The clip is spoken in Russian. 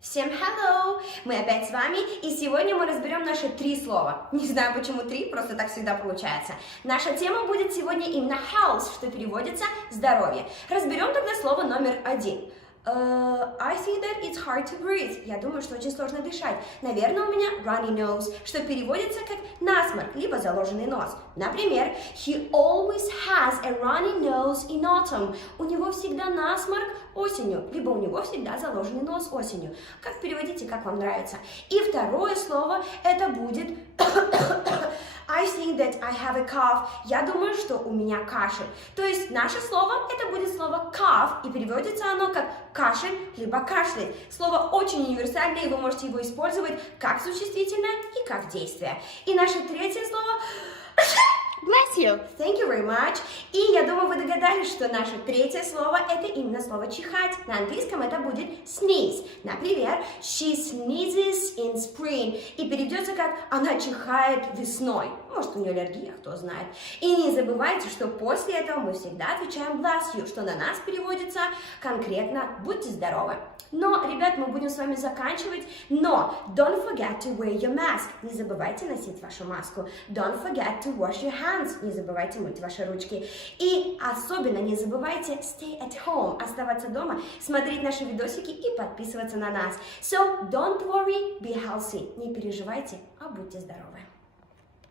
Всем hello! Мы опять с вами, и сегодня мы разберем наши 3 слова. Не знаю, почему 3, просто так всегда получается. Наша тема будет сегодня именно health, что переводится «здоровье». Разберем тогда слово номер 1. I think that it's hard to breathe. Я думаю, что очень сложно дышать. Наверное, у меня runny nose, что переводится как насморк, либо заложенный нос. Например, he always has a runny nose in autumn. У него всегда насморк осенью, либо у него всегда заложенный нос осенью. Как переводите, как вам нравится. И второе слово это будет I think that I have a cough. Я думаю, что у меня кашель. То есть наше слово это будет слово cough, и переводится оно как кашель, либо кашлять. Слово очень универсальное, и вы можете его использовать как существительное и как действие. И наше третье слово Bless you. Thank you very much. И я думаю, вы догадались, что наше третье слово это именно слово чихать. На английском это будет sneeze. Например, she sneezes in spring. И перейдется как она чихает весной. Может, у нее аллергия, кто знает. И не забывайте, что после этого мы всегда отвечаем bless you, что на нас переводится конкретно будьте здоровы. Но, ребят, мы будем с вами заканчивать. Но don't forget to wear your mask. Не забывайте носить вашу маску. Don't forget to wash your hands. Не забывайте мыть ваши ручки. И особенно не забывайте stay at home. Оставаться дома, смотреть наши видосики и подписываться на нас. So, don't worry, be healthy. Не переживайте, а будьте здоровы.